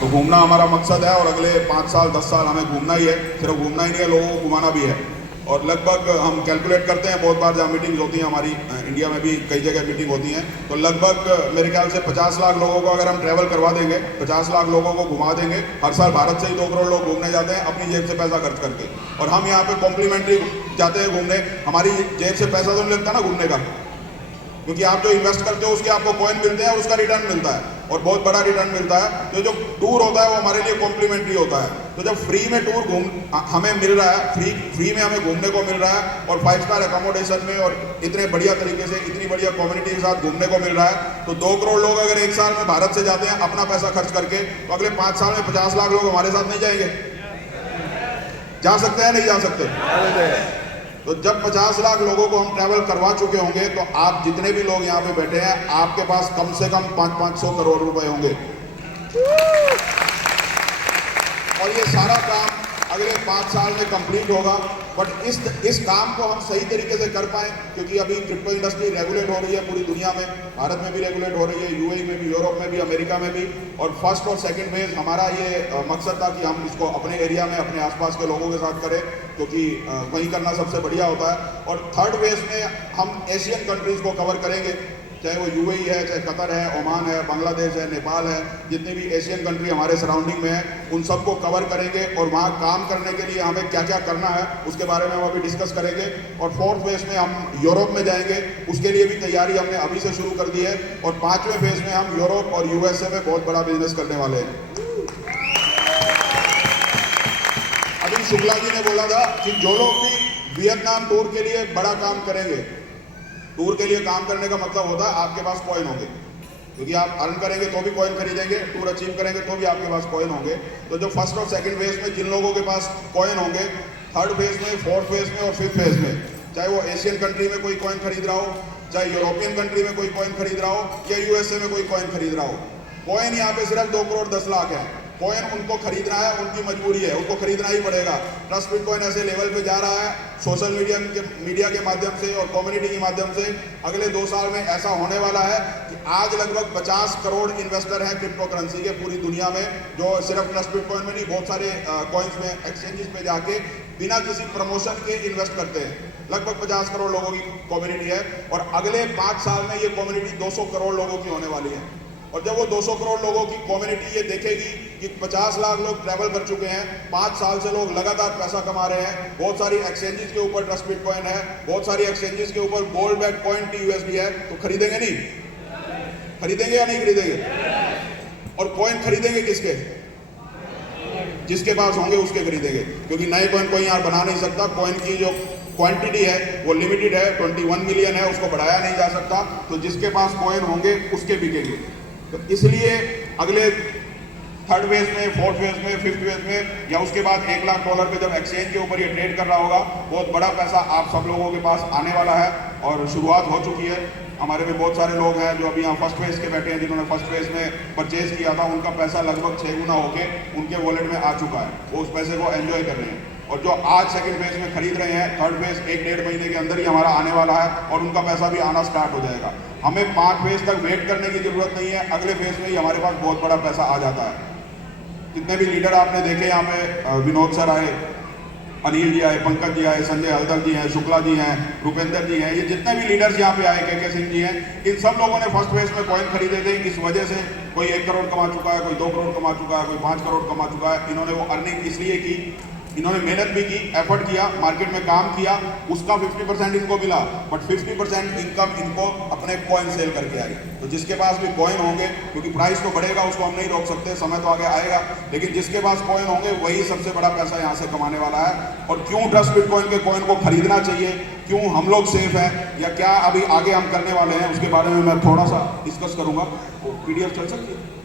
तो घूमना हमारा मकसद है और अगले 5 साल 10 साल हमें घूमना ही है। सिर्फ घूमना ही नहीं है, लोगों को घुमाना भी है। और लगभग हम कैलकुलेट करते हैं, बहुत बार जहाँ मीटिंग्स होती हैं हमारी इंडिया में भी कई जगह मीटिंग होती हैं, तो लगभग मेरे ख्याल से 50 लाख लोगों को अगर हम ट्रैवल करवा देंगे, 50 लाख लोगों को घुमा देंगे। हर साल भारत से ही 2 करोड़ लोग घूमने जाते हैं अपनी जेब से पैसा खर्च करके, और हम यहाँ पे कॉम्प्लीमेंट्री जाते हैं घूमने। हमारी जेब से पैसा तो नहीं लगता ना घूमने का, क्योंकि आप जो इन्वेस्ट करते हो उसके आपको कॉइन मिलते हैं और उसका रिटर्न मिलता है, और बहुत बड़ा रिटर्न मिलता है। तो जो टूर होता है वो हमारे लिए कॉम्प्लीमेंट्री होता है। तो जब फ्री में टूर हमें मिल रहा है, फ्री में हमें घूमने को मिल रहा है, और 5 स्टार अकोमोडेशन में और इतने बढ़िया तरीके से इतनी बढ़िया कम्युनिटी के साथ घूमने को मिल रहा है, तो 2 करोड़ लोग अगर एक साल में भारत से जाते हैं अपना पैसा खर्च करके, तो अगले 5 साल में 50 लाख लोग हमारे साथ नहीं जाएंगे? जा सकते हैं, नहीं जा सकते? तो जब 50 लाख लोगों को हम ट्रैवल करवा चुके होंगे, तो आप जितने भी लोग यहाँ पे बैठे हैं, आपके पास कम से कम 500 करोड़ रुपए होंगे। और ये सारा काम अगले 5 साल में कंप्लीट होगा। बट इस काम को हम सही तरीके से कर पाएं, क्योंकि अभी क्रिप्टो इंडस्ट्री रेगुलेट हो रही है पूरी दुनिया में, भारत में भी रेगुलेट हो रही है, यूएई में भी, यूरोप में भी, अमेरिका में भी। और फर्स्ट और सेकंड फेज हमारा ये मकसद था कि हम इसको अपने एरिया में अपने आसपास के लोगों के साथ करें, क्योंकि वहीं करना सबसे बढ़िया होता है। और थर्ड फेज में हम एशियन कंट्रीज को कवर करेंगे, चाहे वो यूएई है, चाहे कतर है, ओमान है, बांग्लादेश है, नेपाल है, जितनी भी एशियन कंट्री हमारे सराउंडिंग में है, उन सबको कवर करेंगे। और वहाँ काम करने के लिए हमें क्या क्या करना है उसके बारे में हम अभी डिस्कस करेंगे। और फोर्थ फेज में हम यूरोप में जाएंगे, उसके लिए भी तैयारी हमने अभी से शुरू कर दी है। और 5वें फेज में हम यूरोप और यूएसए में बहुत बड़ा बिजनेस करने वाले हैं। अभी शुक्ला जी ने बोला था कि जो लोग भी वियतनाम टूर के लिए बड़ा काम करेंगे, टूर के लिए काम करने का मतलब होता है आपके पास कॉइन होंगे, क्योंकि आप अर्न करेंगे तो भी कॉइन खरीदेंगे, टूर अचीव करेंगे तो भी आपके पास कॉइन होंगे। तो जो फर्स्ट और सेकंड फेज में जिन लोगों के पास कॉइन होंगे, थर्ड फेज में, फोर्थ फेज में और फिफ्थ फेज में, चाहे वो एशियन कंट्री में कोई कॉइन खरीद रहा हो, चाहे यूरोपियन कंट्री में कोई कॉइन खरीद रहा हो, या यूएसए में कोई कॉइन खरीद रहा हो, कॉइन यहाँ पे सिर्फ 2 करोड़ 10 लाख है। कॉइन उनको खरीदना है, उनकी मजबूरी है, उनको खरीदना ही पड़ेगा। ट्रस्ट बिटकॉइन ऐसे लेवल पे जा रहा है सोशल मीडिया के माध्यम से और कम्युनिटी के माध्यम से। अगले 2 साल में ऐसा होने वाला है कि आज लगभग 50 करोड़ इन्वेस्टर हैं क्रिप्टो करेंसी के पूरी दुनिया में, जो सिर्फ ट्रस्ट बिटकॉइन में नहीं, बहुत सारे कॉइन्स में एक्सचेंजेस पे जाके बिना किसी प्रमोशन के इन्वेस्ट करते हैं। लगभग 50 करोड़ लोगों की कम्युनिटी है, और अगले 5 साल में ये कम्युनिटी 200 करोड़ लोगों की होने वाली है। और जब वो 200 करोड़ लोगों की कम्युनिटी ये देखेगी कि 50 लाख लोग ट्रैवल कर चुके हैं, 5 साल से लोग लगातार पैसा कमा रहे हैं, बहुत सारी एक्सचेंजेस के ऊपर ट्रस्ट बिटकॉइन है, बहुत सारी एक्सचेंजेस के ऊपर गोल्ड बैक कॉइन TUSD है, तो खरीदेंगे नहीं? खरीदेंगे या नहीं खरीदेंगे? और कॉइन खरीदेंगे किसके? जिसके पास होंगे उसके खरीदेंगे, क्योंकि नए कॉइन कोई यहाँ बना नहीं सकता। कॉइन की जो क्वांटिटी है वो लिमिटेड है, 21 मिलियन है, उसको बढ़ाया नहीं जा सकता। तो जिसके पास कॉइन होंगे उसके बिकेंगे। तो इसलिए अगले थर्ड फेज में, फोर्थ फेज में, फिफ्थ फेज में, या उसके बाद $1 लाख पे जब एक्सचेंज के ऊपर ये ट्रेड कर रहा होगा, बहुत बड़ा पैसा आप सब लोगों के पास आने वाला है। और शुरुआत हो चुकी है। हमारे में बहुत सारे लोग हैं जो अभी यहाँ फर्स्ट फेज के बैठे हैं, जिन्होंने फर्स्ट फेज में परचेज किया था, उनका पैसा लगभग 6 गुना होके उनके वॉलेट में आ चुका है, वो उस पैसे को एंजॉय कर रहे हैं। और जो आज सेकंड फेज में खरीद रहे हैं, थर्ड फेज 1-1.5 महीने के अंदर ही हमारा आने वाला है, और उनका पैसा भी आना स्टार्ट हो जाएगा। हमें 5 फेज तक वेट करने की जरूरत नहीं है, अगले फेज में ही हमारे पास बहुत बड़ा पैसा आ जाता है। जितने भी लीडर आपने देखे यहाँ पे, विनोद सर आए, अनिल जी आए, पंकज जी आए, संजय हलदर जी हैं, शुक्ला जी हैं, रुपेंद्र जी हैं, ये जितने भी लीडर्स यहाँ पे आए, के सिंह जी हैं, इन सब लोगों ने फर्स्ट फेज में कॉइन खरीदे थे। इस वजह से कोई 1 करोड़ कमा चुका है, कोई 2 करोड़ कमा चुका है, कोई 5 करोड़ कमा चुका है। इन्होंने वो अर्निंग इसलिए की, इन्होंने मेहनत भी की, एफर्ट किया, मार्केट में काम किया, उसका 50% इनको मिला, बट 50% इनकम इनको अपने कॉइन सेल करके आई। तो जिसके पास भी कॉइन होंगे, क्योंकि प्राइस तो बढ़ेगा, उसको हम नहीं रोक सकते, समय तो आगे आएगा, लेकिन जिसके पास कॉइन होंगे वही सबसे बड़ा पैसा यहाँ से कमाने वाला है। और क्यों ट्रस्ट बिटकॉइन के कॉइन को खरीदना चाहिए, क्यों हम लोग सेफ हैं, या क्या अभी आगे हम करने वाले हैं, उसके बारे में मैं थोड़ा सा डिस्कस करूंगा। वो PDF चल सकती है?